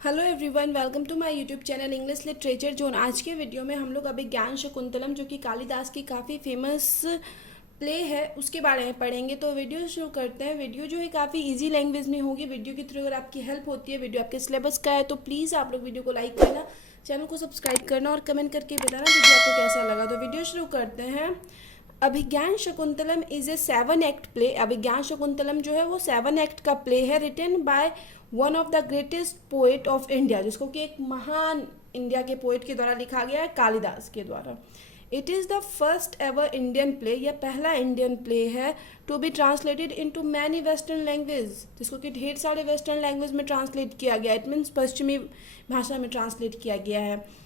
Hello everyone, welcome to my YouTube channel English literature zone. आज के video में हम लोग अभिज्ञान शकुंतलम जो कि कालिदास की काफ़ी फेमस प्ले है उसके बारे में पढ़ेंगे। तो वीडियो शुरू करते हैं। वीडियो जो है काफ़ी इजी लैंग्वेज में होगी। वीडियो के थ्रू अगर आपकी हेल्प होती है, वीडियो आपके सिलेबस का है, तो प्लीज़ आप लोग वीडियो को लाइक करना, चैनल को सब्सक्राइब करना और कमेंट करके बताना वीडियो आपको कैसा लगा। तो वीडियो शुरू करते हैं। Abhijnana Shakuntalam is a 7 act play. Abhijnana Shakuntalam जो है वो 7 एक्ट का प्ले है, written by one of the greatest poet of India, जिसको कि एक महान इंडिया के पोएट के द्वारा लिखा गया है, कालिदास के द्वारा। It is the first ever Indian play, यह पहला इंडियन प्ले है to be translated into many western language, जिसको कि ढेर सारे वेस्टर्न लैंग्वेज में ट्रांसलेट किया गया। इट मीन्स पश्चिमी भाषा में ट्रांसलेट किया गया है।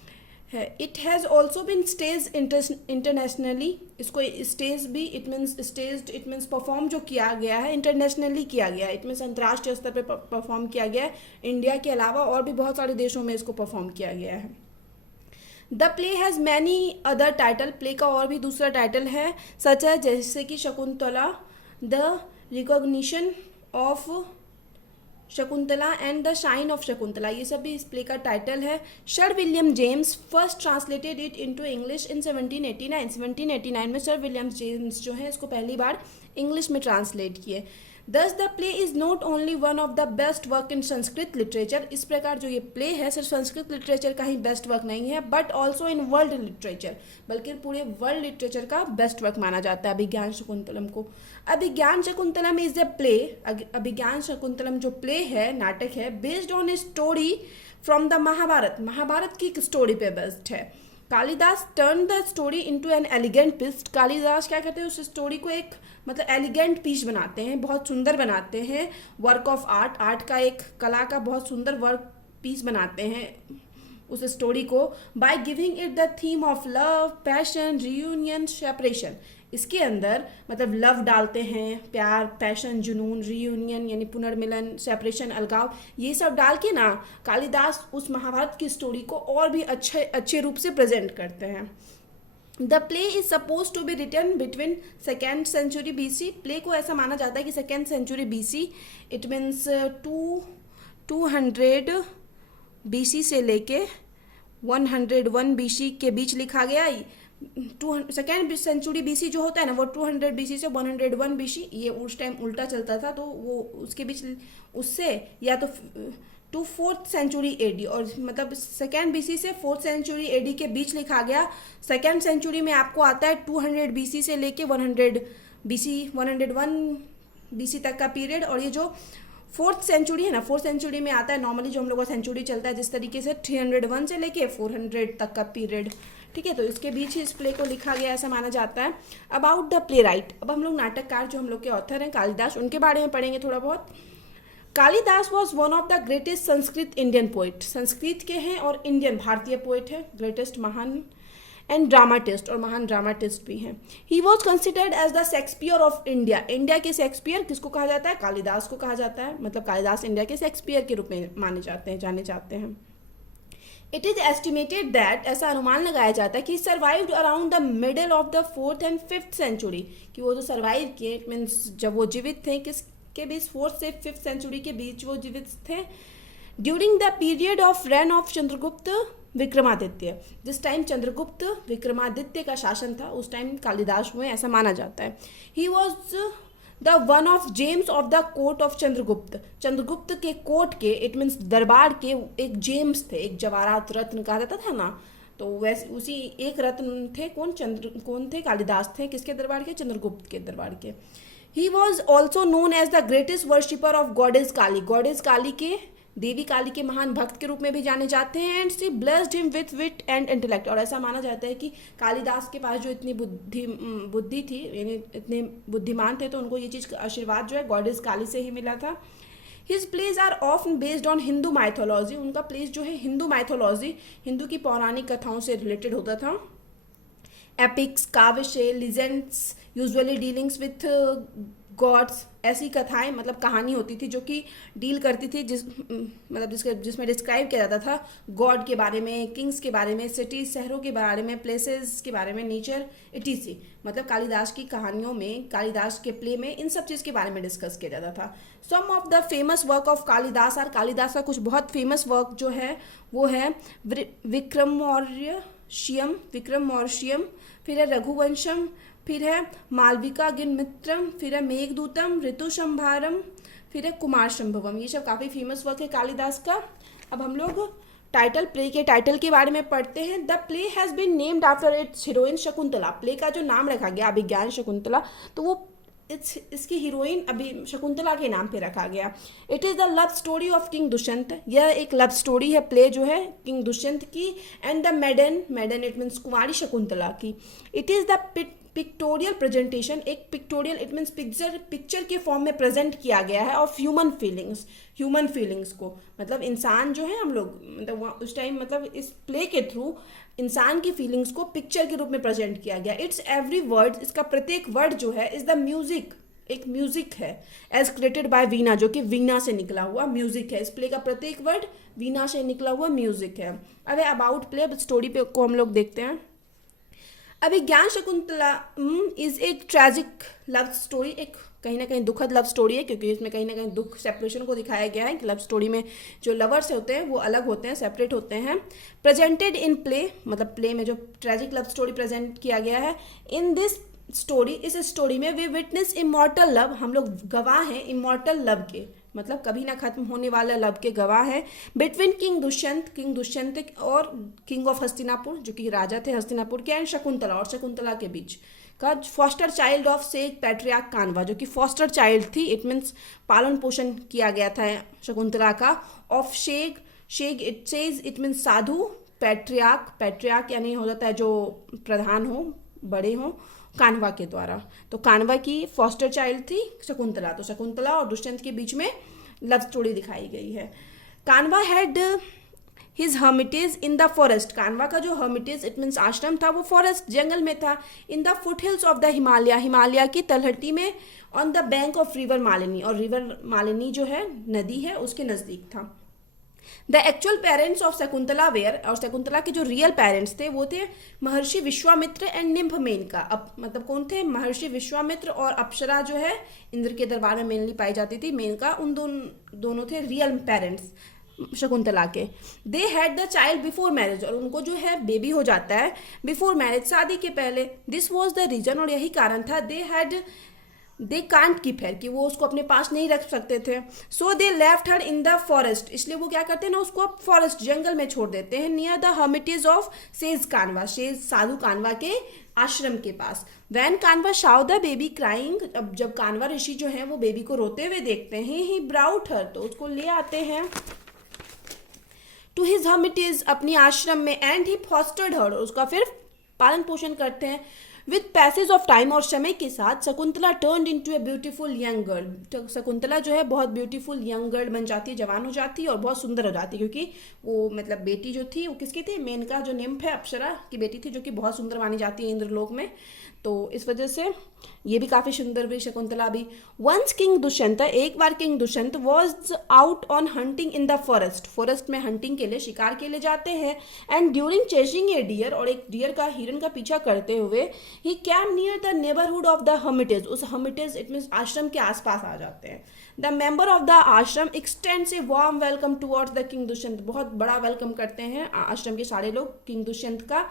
It has also been stage internationally, इसको स्टेज भी it means stage it means perform जो किया गया है, इंटरनेशनली किया गया है। इट मीन्स अंतर्राष्ट्रीय स्तर पर परफॉर्म किया गया है। इंडिया के अलावा और भी बहुत सारे देशों में इसको परफॉर्म किया गया है। The play has many other title, play का और भी दूसरा टाइटल है, सच है जैसे कि Shakuntala, the recognition of Shakuntala and the shine of Shakuntala, ये सब भी इस प्ले का टाइटल है। Sir William James first translated it into English in 1789। 1789 में सर विलियम जेम्स जो है इसको पहली बार इंग्लिश में ट्रांसलेट किए। दस the play is not only one of the best work in Sanskrit literature, इस प्रकार जो ये प्ले है सिर्फ संस्कृत लिटरेचर का ही बेस्ट वर्क नहीं है, but also in world literature, बल्कि पूरे वर्ल्ड लिटरेचर का बेस्ट वर्क माना जाता है अभिज्ञान शकुंतलम को। Abhijnana Shakuntalam is a play, Abhijnana Shakuntalam जो प्ले है, नाटक है, based on a story from the Mahabharata, Mahabharata की एक स्टोरी पे बेस्ड है। Kalidas turn the story into an elegant piece, Kalidas क्या कहते हैं, उस स्टोरी को एक मतलब एलिगेंट पीस बनाते हैं, बहुत सुंदर बनाते हैं। वर्क ऑफ आर्ट, आर्ट का एक कला का बहुत सुंदर वर्क पीस बनाते हैं उस स्टोरी को, by giving it the theme of love, passion, reunion, separation. इसके अंदर मतलब लव डालते हैं, प्यार, पैशन, जुनून, रियूनियन यानी पुनर्मिलन, सेपरेशन, अलगाव, ये सब डाल के ना कालिदास उस महाभारत की स्टोरी को और भी अच्छे रूप से प्रेजेंट करते हैं। The play is suppose to be written between 2nd century BC, play को ऐसा माना जाता है कि 2nd century BC, it means 200 BC से लेके 101 BC के बीच लिखा गया। 2nd सेंचुरी BC जो होता है ना, वो 200 BC से 101 BC, ये उस टाइम उल्टा चलता था, तो वो उसके बीच उससे या तो 4th सेंचुरी AD, और मतलब 2nd BC से 4th सेंचुरी AD के बीच लिखा गया। 2nd सेंचुरी में आपको आता है 200 BC से लेके 100 BC 101 BC तक का पीरियड, और ये जो 4th सेंचुरी है ना, 4th सेंचुरी में आता है नॉर्मली जो हम लोग का सेंचुरी चलता है जिस तरीके से 301 से लेके 400 तक का पीरियड, ठीक है। तो इसके बीच ही इस प्ले को लिखा गया ऐसा माना जाता है। अबाउट द प्ले राइट, अब हम लोग नाटककार जो हम लोग के ऑथर हैं कालिदास, उनके बारे में पढ़ेंगे थोड़ा बहुत। Kalidas was one of the greatest Sanskrit Indian poet, Sanskrit के हैं और इंडियन भारतीय पोइट है, ग्रेटेस्ट महान, एंड ड्रामाटिस्ट और महान ड्रामाटिस्ट भी हैं। He was considered as the Shakespeare of India, India के शेक्सपियर किसको कहा जाता है, कालिदास को कहा जाता है, मतलब कालिदास इंडिया के शेक्सपियर के रूप में माने जाते हैं, जाने जाते हैं। इट इज एस्टिमेटेड दैट, ऐसा अनुमान लगाया जाता है कि survived around the middle of the 4th and 5th century, कि वो जो सर्वाइव किए, इट मीन्स जब वो जीवित थे, किसके बीच, 4th से 5th सेंचुरी के बीच वो जीवित थे। During the period of rain of Chandragupta Vikramaditya, जिस टाइम चंद्रगुप्त विक्रमादित्य का शासन था उस टाइम कालिदास हुए ऐसा माना जाता है। He was the one of James of the court of Chandragupta, Chandragupta के कोर्ट के इट मीन्स दरबार के एक जेम्स थे, एक जवाहरात रत्न कहा जाता था ना, तो वैसे उसी एक रत्न थे, कौन थे, कालिदास थे, किसके दरबार के, चंद्रगुप्त के दरबार के। He was also known as the greatest worshipper of goddess Kali, goddess Kali के, देवी काली के महान भक्त के रूप में भी जाने जाते हैं। And she blessed him with wit and intellect, और ऐसा माना जाता है कि कालिदास के पास जो इतनी बुद्धि थी, यानी इतने बुद्धिमान थे, तो उनको ये चीज़ का आशीर्वाद जो है गॉडेस काली से ही मिला था। His plays are often based on Hindu mythology, उनका प्लेस जो है हिंदू माइथोलॉजी, हिंदू की पौराणिक कथाओं से रिलेटेड होता था। एपिक्स, काव्य, legends, usually dealings with gods, ऐसी कथाएं मतलब कहानी होती थी जो कि डील करती थी जिसमें डिस्क्राइब किया जाता था गॉड के बारे में, किंग्स के बारे में, सिटीज शहरों के बारे में, प्लेसेस के बारे में, नेचर इटीसी। मतलब कालिदास की कहानियों में, कालिदास के प्ले में इन सब चीज़ के बारे में डिस्कस किया जाता था। Some of the famous work of Kalidas और कालिदास का कुछ बहुत फेमस वर्क जो है वो है विक्रमोर्वशीयम, फिर है रघुवंशम, फिर है मालविका गिनमित्रम, फिर है मेघदूतम, ऋतुसंहारम, फिर है कुमार संभवम। ये सब काफ़ी फेमस वर्क है कालिदास का। अब हम लोग प्ले के टाइटल के बारे में पढ़ते हैं। The play has been named after its heroine Shakuntala. Play का जो नाम रखा गया अभिज्ञान शकुंतला, तो वो इसकी हीरोइन अभी शकुंतला के नाम पे रखा गया। It is the love story of king Dushyant. यह एक लव स्टोरी है, प्ले जो है किंग दुष्यंत की, and the maiden it means कुमारी शकुंतला की। It is the pictorial presentation, एक पिक्टोरियल इट मीन्स पिक्चर के फॉर्म में प्रेजेंट किया गया है ऑफ ह्यूमन फीलिंग्स को। मतलब इंसान जो है हम लोग मतलब उस टाइम मतलब इस प्ले के थ्रू इंसान की फीलिंग्स को पिक्चर के रूप में प्रेजेंट किया गया। इट्स एवरी वर्ड, इसका प्रत्येक वर्ड जो है इज द म्यूजिक, एक म्यूजिक है, एज क्रिएटेड बाय वीणा, जो कि वीणा से निकला हुआ म्यूजिक है। इस प्ले का प्रत्येक वर्ड वीणा से निकला हुआ म्यूजिक है। अब अबाउट प्ले, अब स्टोरी पे को हम लोग देखते हैं। अभिज्ञान शकुंतला इज एक ट्रैजिक लव स्टोरी, एक कहीं ना कहीं दुखद लव स्टोरी है, क्योंकि इसमें कहीं ना कहीं दुख सेपरेशन को दिखाया गया है कि लव स्टोरी में जो लवर्स होते हैं वो अलग होते हैं, सेपरेट होते हैं। प्रेजेंटेड इन प्ले, मतलब प्ले में जो ट्रैजिक लव स्टोरी प्रेजेंट किया गया है। इन दिस स्टोरी, इस स्टोरी में वी विटनेस इमॉर्टल लव, हम लोग गवाह हैं इमॉर्टल लव के, मतलब कभी ना खत्म होने वाला लव के गवाह हैं, बिटवीन किंग दुष्यंत और किंग ऑफ हस्तिनापुर, जो कि राजा थे हस्तिनापुर के, एंड शकुंतला के बीच का foster child of sage patriarch Kanva, जो कि फॉस्टर चाइल्ड थी, इट मीन्स पालन पोषण किया गया था शकुंतला का, of sage it sage it means साधु, पैट्रियार्क यानी हो जाता है जो प्रधान हो, बड़े हो, कान्वा के द्वारा। तो कान्वा की फॉस्टर चाइल्ड थी शकुंतला, तो शकुंतला और दुष्यंत के बीच में लव स्टोरी दिखाई गई है। Kanva had his hermitage in the forest, Kanva का जो हर्मिटेज इट मीन्स आश्रम था वो फॉरेस्ट जंगल में था। In the foot hills of the Himalaya की तलहटी में, on the bank of river Malini, और रिवर मालिनी जो है नदी है उसके नज़दीक था। The actual parents of Shakuntala were, और शकुंतला के जो रियल पेरेंट्स थे वो थे महर्षि विश्वामित्र एंड निम्फ मेनका। अब मतलब कौन थे? महर्षि विश्वामित्र और अप्सरा जो है इंद्र के दरबार में मेनली पाई जाती थी, मेनका, उन दोनों थे रियल पेरेंट्स शकुंतला के। They had the child before marriage, और उनको जो है बेबी हो जाता है बिफोर मैरिज, शादी के पहले। दिस वॉज द रीजन, और यही कारण था, दे कांट कीप हर, कि वो उसको अपने पास नहीं रख सकते थे। So they left her in the forest, इसलिए वो क्या करते हैं ना, उसको फॉरेस्ट जंगल में छोड़ देते हैं, near the hermitage of sage Kanva, sage साधु कान्वा के आश्रम के पास। When Kanva saw the baby crying, अब जब कान्वा ऋषि जो है वो बेबी को रोते हुए देखते हैं, ही ब्राउट हर, तो उसको ले आते हैं टू हिज हर्मिटेज, अपनी आश्रम में, एंड ही फॉस्टर्ड हर, उसका फिर पालन पोषण करते हैं। विथ पैसेज ऑफ टाइम, और समय के साथ, Shakuntala turned into a beautiful young girl, Shakuntala जो है बहुत ब्यूटीफुल यंग गर्ल बन जाती है, जवान हो जाती है और बहुत सुंदर हो जाती है, क्योंकि वो मतलब बेटी जो थी वो किसकी थी? मेनका जो निम्फ है अप्सरा की बेटी थी, जो कि बहुत सुंदर मानी जाती है इंद्रलोक में, तो इस वजह से ये भी काफ़ी सुंदर हुई शकुंतला भी। वंस किंग दुष्यंत, एक बार king Dushyant was out on hunting in the forest में हंटिंग के लिए, शिकार के लिए जाते हैं, and during chasing a deer, और एक डियर का हिरन का पीछा करते हुए, ही came near the neighbourhood of the hermitage, उस हर्मिटेज इट मीन्स आश्रम के आसपास आ जाते हैं। The member of the ashram extends a warm welcome towards the king Dushyant, बहुत बड़ा वेलकम करते हैं आश्रम के सारे लोग किंग दुष्यंत का।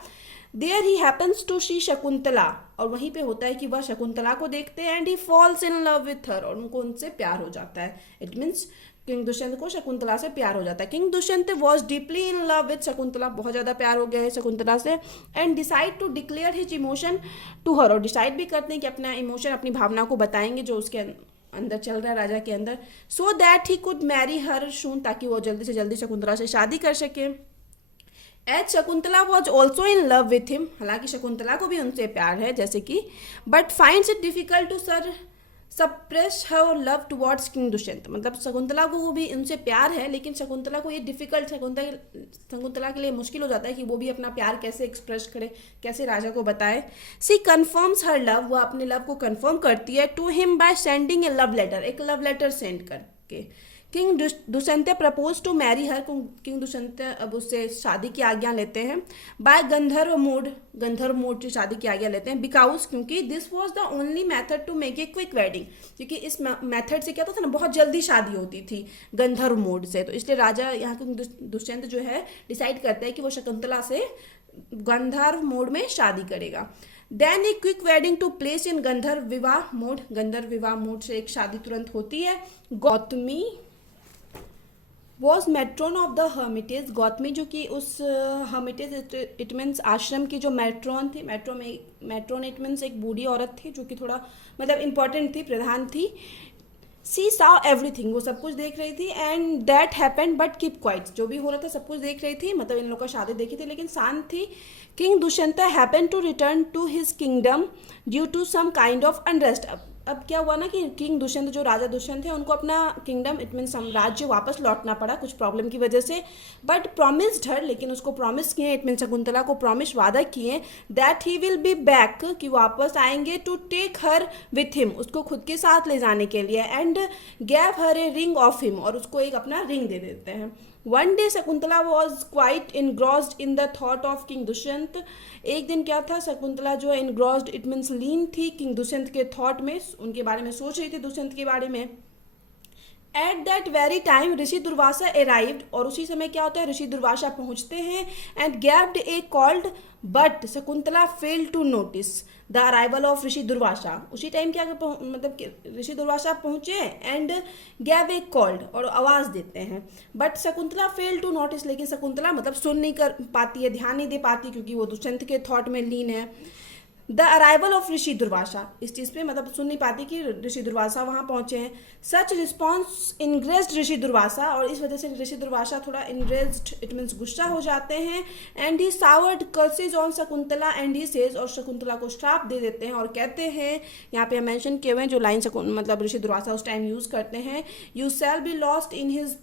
देयर ही हैपन्स टू सी शकुंतला, और वहीं पे होता है कि वह शकुंतला को देखते हैं, and he falls in love with her, और उनको उनसे प्यार हो जाता है। इट मीन्स किंग दुष्यंत को शकुंतला से प्यार हो जाता है। King Dushyant was deeply in love with Shakuntala, बहुत ज़्यादा प्यार हो गया है शकुंतला से, and decide to declare his emotion to her, और डिसाइड भी करते हैं कि अपना इमोशन, अपनी भावना को बताएंगे जो उसके अंदर चल रहा है, राजा के अंदर, so that he could marry her soon, ताकि वो जल्दी से जल्दी शकुंतला से शादी कर सके। As Shakuntala was also in love with him, हालांकि शकुंतला को भी उनसे प्यार है जैसे कि, but finds it difficult to suppress her love towards king Dushyant, मतलब शकुंतला को वो भी उनसे प्यार है, लेकिन शकुंतला को ये डिफिकल्ट, शकुंतला के लिए मुश्किल हो जाता है कि वो भी अपना प्यार कैसे एक्सप्रेस करे, कैसे राजा को बताए। सी कन्फर्म्स हर लव, वो अपने लव को कन्फर्म करती है to him by sending a love letter, एक लव लेटर सेंड करके। King Dushyant propose to marry her, king Dushyant अब उससे शादी की आज्ञा लेते हैं। बाय गंधर्व मोड से शादी की आज्ञा लेते हैं, बिकॉज क्योंकि this was the only method to make a quick wedding, क्योंकि इस मेथड से क्या होता था ना, बहुत जल्दी शादी होती थी गंधर्व मोड से। तो इसलिए राजा यहाँ के दुष्यंत जो है डिसाइड करता है कि वो शकुंतला से गंधर्व मोड में शादी करेगा। Then a quick wedding to place in Gandharva vivah mode से एक शादी तुरंत होती है। Gautami was matron of the hermitage, Gautami जो कि उस हर्मिटेज इट मीन्स आश्रम की जो मेट्रोन थी, मेट्रोन इट मीन्स एक बूढ़ी औरत थी जो कि थोड़ा मतलब इम्पॉर्टेंट थी, प्रधान थी। सी saw एवरीथिंग, वो सब कुछ देख रही थी। And that happened but keep quiet, जो भी हो रहा था सब कुछ देख रही थी, मतलब इन लोगों का शादी देखी थी लेकिन शांत थी। King Dushyant happen to return to his kingdom due to some kind of unrest. अब क्या हुआ ना कि किंग दुष्यंत जो राजा दुष्यंत थे उनको अपना किंगडम इट मीन साम्राज्य वापस लौटना पड़ा कुछ प्रॉब्लम की वजह से। बट प्रॉमिस्ड हर, लेकिन उसको प्रॉमिस किए, इट मीन शकुंतला को प्रॉमिस वादा किए that he will be back, कि वापस आएंगे to take her with him, उसको खुद के साथ ले जाने के लिए। And gave her a ring of him, और उसको एक अपना रिंग दे देते हैं। One day Shakuntala was quite engrossed in the thought of king Dushyant, एक दिन क्या था, शकुंतला जो है इनग्रॉस्ड इट मीन्स लीन थी किंग दुष्यंत के थॉट में, उनके बारे में सोच रही थी दुष्यंत के बारे में। At that very time Rishi Durvasa arrived, और उसी समय क्या होता है, ऋषि दुर्वासा पहुंचते हैं। And gave a curse, but Shakuntala fail to notice the arrival of Rishi Durvasa. उसी टाइम क्या मतलब ऋषि दुर्वासा पहुंचे एंड गैव ए कॉल्ड, और आवाज़ देते हैं। But Shakuntala fail to notice, लेकिन शकुंतला मतलब सुन नहीं कर पाती है, ध्यान नहीं दे पाती, क्योंकि वो दुष्यंत के थॉट में लीन है। The arrival of Rishi Durvasa, इस चीज़ पे मतलब सुन नहीं पाती कि ऋषि दुर्वासा वहाँ पहुँचे हैं। सच रिस्पॉन्स इनग्रेस्ड ऋषि दुर्वासा, और इस वजह से ऋषि दुर्वासा थोड़ा इनग्रेस्ड इट मीन्स गुस्सा हो जाते हैं। And he सावर्ड curses on Shakuntala and he says, और शकुंतला को श्राप दे देते हैं और कहते हैं, यहाँ पे मेंशन किए हुए हैं जो लाइन मतलब ऋषि दुर्वासा उस टाइम यूज़ करते हैं, you shall be lost in his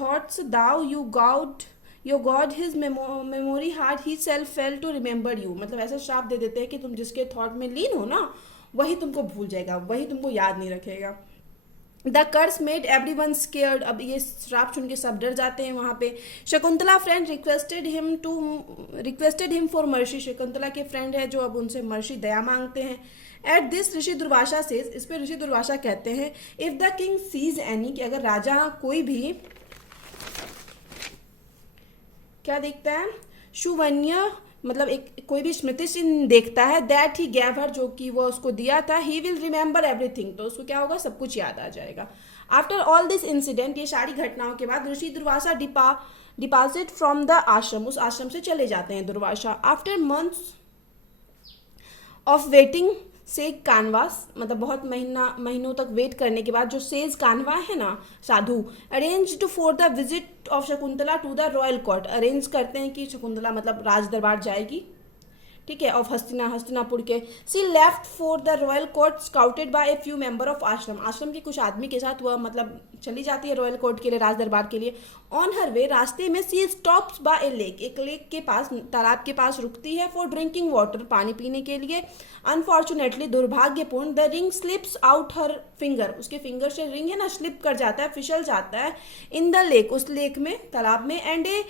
thoughts though you god your god his memory heart he self fail to remember you, मतलब ऐसा श्राप दे देते हैं कि तुम जिसके थॉट में लीन हो ना वही तुमको भूल जाएगा, वही तुमको याद नहीं रखेगा। The curse made everyone scared, अब ये श्राप सुन के सब डर जाते हैं वहाँ पे। Shakuntala friend requested him for mercy, Shakuntala के फ्रेंड है जो अब उनसे मर्सी दया मांगते हैं। At this rishi Durvasa says, इस पर ऋषि दुर्वासा कहते हैं, if the king sees any, कि अगर राजा कोई भी क्या देखता है, शुवन्य मतलब एक कोई भी स्मृति चिन्ह देखता है, दैट ही गैव हर, जो कि वो उसको दिया था, ही विल रिमेंबर एवरीथिंग, तो उसको क्या होगा, सब कुछ याद आ जाएगा। आफ्टर ऑल दिस इंसिडेंट, ये सारी घटनाओं के बाद Rishi Durvasa departed from the ashram, उस आश्रम से चले जाते हैं Durvasa. After months of waiting sage Kanva's, मतलब बहुत महीनों तक वेट करने के बाद जो सेज कानवा है ना साधु, arranged for the visit of Shakuntala to the royal court, arrange करते हैं कि शकुंतला मतलब राज दरबार जाएगी, ठीक है, ऑफ हस्तिनापुर के। She left for the royal court escorted by a few member of आश्रम के कुछ आदमी के साथ वह मतलब चली जाती है रॉयल कोर्ट के लिए, राज दरबार के लिए। ऑन हर वे, रास्ते में सी स्टॉप्स बाय ए लेक, एक लेक के पास, तालाब के पास रुकती है, फॉर ड्रिंकिंग वाटर, पानी पीने के लिए। अनफॉर्चुनेटली, दुर्भाग्यपूर्ण, the ring slips out her finger, उसके फिंगर से रिंग है ना स्लिप कर जाता है, फिसल जाता है, इन द लेक, उस लेक में, तालाब में। And a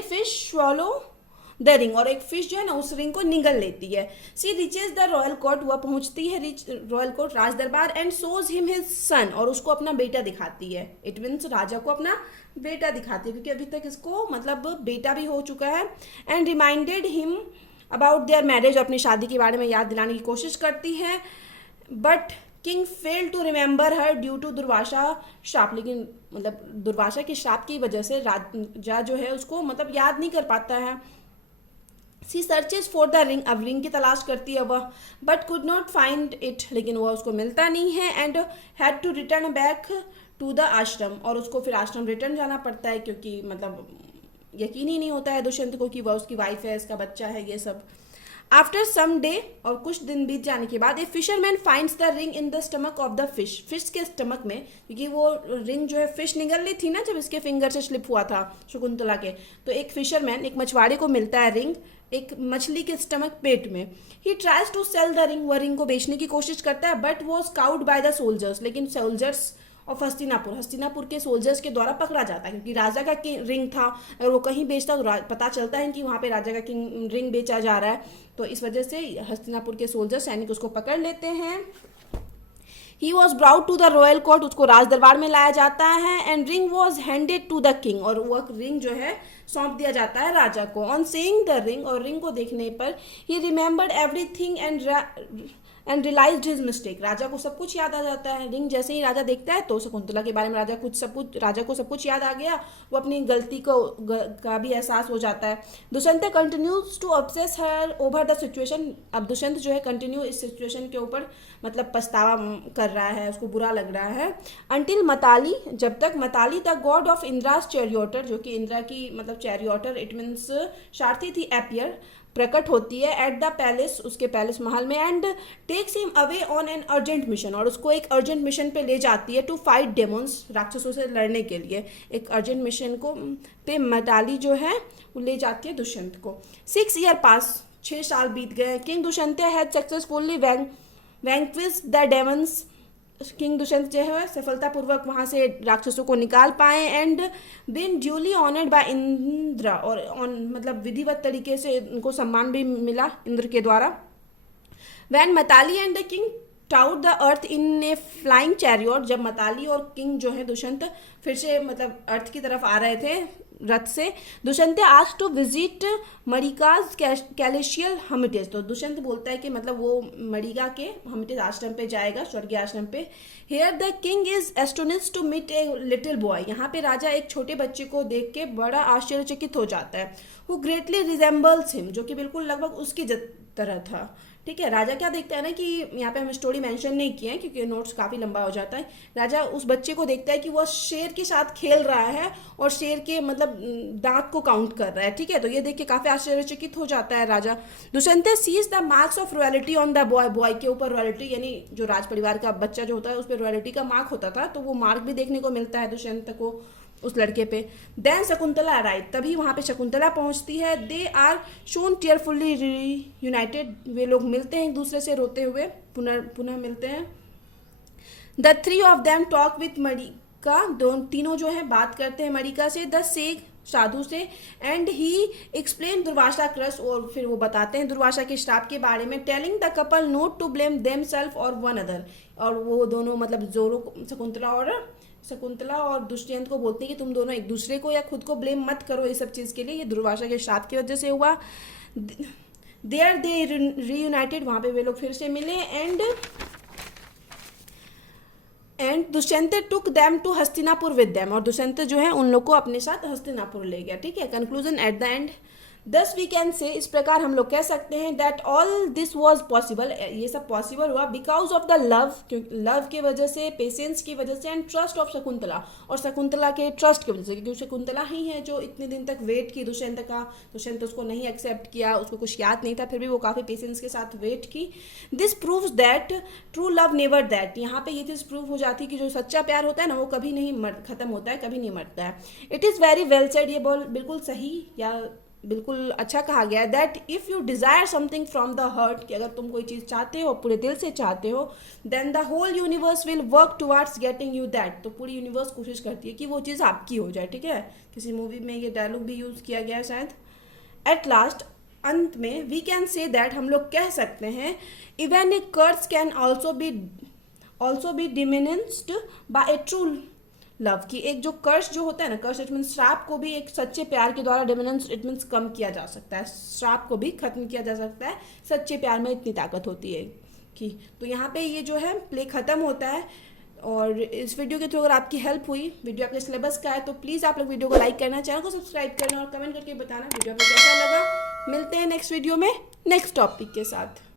fish swallow the ring, और एक फिश जो है ना उस रिंग को निगल लेती है। सी रिचेज द रॉयल कोर्ट, वह पहुंचती है रॉयल कोर्ट, राज दरबार। And shows him his son, और उसको अपना बेटा दिखाती है, इट मीन्स राजा को अपना बेटा दिखाती है, क्योंकि अभी तक इसको मतलब बेटा भी हो चुका है। And reminded him about their marriage, अपनी शादी के बारे में याद दिलाने की कोशिश करती है। But king fail to remember her due to Durvasa shraap, लेकिन मतलब दुर्वासा के श्राप की वजह से राजा जो है उसको मतलब याद नहीं कर पाता है। She searches for the ring, अब रिंग की तलाश करती है वह, but could not find it, लेकिन वह उसको मिलता नहीं है। And had to return back to the ashram, और उसको फिर आश्रम रिटर्न जाना पड़ता है, क्योंकि मतलब यकीन ही नहीं होता है दुष्यंत को कि वह उसकी वाइफ है, इसका बच्चा है, ये सब। आफ्टर सम डे, और कुछ दिन बीत जाने के बाद, a fisherman finds the ring in the stomach of the fish, fish के स्टमक में, क्योंकि वो रिंग जो है फिश निगल ली थी ना जब इसके फिंगर से स्लिप हुआ था शकुंतला के, तो एक फिशरमैन, एक मछुआरे को मिलता है रिंग एक मछली के स्टमक पेट में। He tries to sell the ring, वह रिंग को बेचने की कोशिश करता है, but was caught by the soldiers, लेकिन सोल्जर्स ऑफ हस्तिनापुर, हस्तिनापुर के सोल्जर्स के द्वारा पकड़ा जाता है, क्योंकि राजा का रिंग था, अगर वो कहीं बेचता तो पता चलता है कि वहाँ पे राजा का रिंग बेचा जा रहा है, तो इस वजह से हस्तिनापुर के सोल्जर सैनिक उसको पकड़ लेते हैं। He was brought to the royal court, उसको राज दरबार में लाया जाता है, and ring was handed to the king, और वह रिंग जो है सौंप दिया जाता है राजा को। ऑन सीइंग द रिंग, और रिंग को देखने पर, he remembered everything and realised his mistake, राजा को सब कुछ याद आ जाता है। रिंग जैसे ही राजा देखता है तो शकुंतला के बारे में राजा को सब कुछ याद आ गया, वो अपनी गलती का भी एहसास हो जाता है। Dushyant continues to obsess her over the situation, अब दुष्यंत जो है कंटिन्यू इस सिचुएशन के ऊपर मतलब पछतावा कर रहा है, उसको बुरा लग रहा है। अंटिल मताली, जब तक मताली द गॉड ऑफ इंद्रास चैरियोटर, जो कि इंद्रा की मतलब चैरियोटर इट मीन्स सारथी थी, एपियर प्रकट होती है एट द पैलेस, उसके पैलेस महल में, and takes him away on an urgent mission, और उसको एक अर्जेंट मिशन पे ले जाती है टू फाइट डेमोन्स, राक्षसों से लड़ने के लिए एक अर्जेंट मिशन को पे मताली जो है वो ले जाती है दुष्यंत को। 6 ईयर पास, 6 साल बीत गए। King Dushyant had successfully vanquish the demons, king Dushyant जो है सफलतापूर्वक वहाँ से राक्षसों को निकाल पाए, and been duly honoured by Indra, और मतलब विधिवत तरीके से उनको सम्मान भी मिला इंद्र के द्वारा। When Matali and the king टाउट the earth in a flying chariot, जब मताली और किंग जो है दुष्यंत फिर से मतलब अर्थ की तरफ आ रहे थे रथ से, दुष्यंत आस्क्ड टू विजिट मरिकाज कैलेशियल हमिटेज, तो दुष्यंत बोलता है कि मतलब वो मरिका के हमिटेज आश्रम पे जाएगा, स्वर्गीय आश्रम पे। Here the king is astonished to meet a little boy, यहाँ पे राजा एक छोटे बच्चे को देख के बड़ा आश्चर्यचकित हो जाता है। हु ग्रेटली रिजेंबल्स हिम, जो कि बिल्कुल लगभग उसकी तरह था। ठीक है, राजा क्या देखता है ना कि यहाँ पे हम स्टोरी मेंशन नहीं किए हैं क्योंकि नोट्स काफ़ी लंबा हो जाता है। राजा उस बच्चे को देखता है कि वह शेर के साथ खेल रहा है और शेर के मतलब दांत को काउंट कर रहा है। ठीक है, तो ये देख के काफ़ी आश्चर्यचकित हो जाता है राजा। Dushyant sees the marks of royalty on the boy, boy के ऊपर रॉयल्टी यानी जो राज परिवार का बच्चा जो होता है उस पर रॉयल्टी का मार्क होता था, तो वो मार्क भी देखने को मिलता है दुष्यंत को उस लड़के पे। देन शकुंतला अराइव, तभी वहाँ पे शकुंतला पहुँचती है। दे आर शोन टीयरफुली यूनाइटेड, वे लोग मिलते हैं एक दूसरे से रोते हुए, पुनः मिलते हैं। The 3 of them talk with मरिका, तीनों जो है बात करते हैं मरिका से, द शेख साधु से, and he explain Durvasa cross, और फिर वो बताते हैं दुर्वासा के श्राप के बारे में। Telling the couple not to blame them self और वन अदर, और वो दोनों मतलब जोरो शकुंतला और दुष्यंत को बोलते हैं कि तुम दोनों एक दूसरे को या खुद को ब्लेम मत करो इस सब चीज़ के लिए, ये दुर्वासा के श्राप की वजह से हुआ। देयर दे रीयूनाइटेड, वहाँ पे वे लोग फिर से मिले, and Dushyant took them to Hastinapur with them, और दुष्यंत जो है उन लोग को अपने साथ हस्तिनापुर ले गया। ठीक है, कंक्लूजन एट द एंड, दस वी कैन से, इस प्रकार हम लोग कह सकते हैं that all this was possible, ये सब पॉसिबल हुआ because of the love, love की वजह से, पेशेंस की वजह से, एंड ट्रस्ट ऑफ शकुंतला, और शकुंतला के ट्रस्ट की वजह से, क्योंकि शकुंतला ही है जो इतने दिन तक वेट की दुष्यंत का, दुष्यंत उसको नहीं एक्सेप्ट किया, उसको कुछ याद नहीं था, फिर भी वो काफ़ी पेशेंस के साथ वेट की। This proves that true love never that, यहाँ पे ये चीज़ प्रूव हो जाती है कि जो सच्चा प्यार होता है ना वो कभी नहीं खत्म होता है, कभी नहीं मरता है। It is very well said, ये बिल्कुल सही या बिल्कुल अच्छा कहा गया है, that if you desire something from the heart, कि अगर तुम कोई चीज़ चाहते हो पूरे दिल से चाहते हो, then the whole universe will work towards getting you that, तो पूरी यूनिवर्स कोशिश करती है कि वो चीज़ आपकी हो जाए। ठीक है, किसी मूवी में ये डायलॉग भी यूज़ किया गया शायद। एट लास्ट, अंत में, वी कैन से दैट, हम लोग कह सकते हैं, even a curse can also be diminished by a true love, की एक जो कर्स जो होता है ना, कर्स इट मीन्स श्राप को भी एक सच्चे प्यार के द्वारा, डिमिनेंस इट मीन्स कम किया जा सकता है, श्राप को भी खत्म किया जा सकता है, सच्चे प्यार में इतनी ताकत होती है कि। तो यहाँ पे ये जो है प्ले खत्म होता है, और इस वीडियो के थ्रू अगर आपकी हेल्प हुई, वीडियो आपके सिलेबस का है, तो प्लीज़ आप लोग वीडियो को लाइक करना, चैनल को सब्सक्राइब करना और कमेंट करके बताना वीडियो आपको कैसा लगा। मिलते हैं नेक्स्ट वीडियो में नेक्स्ट टॉपिक के साथ।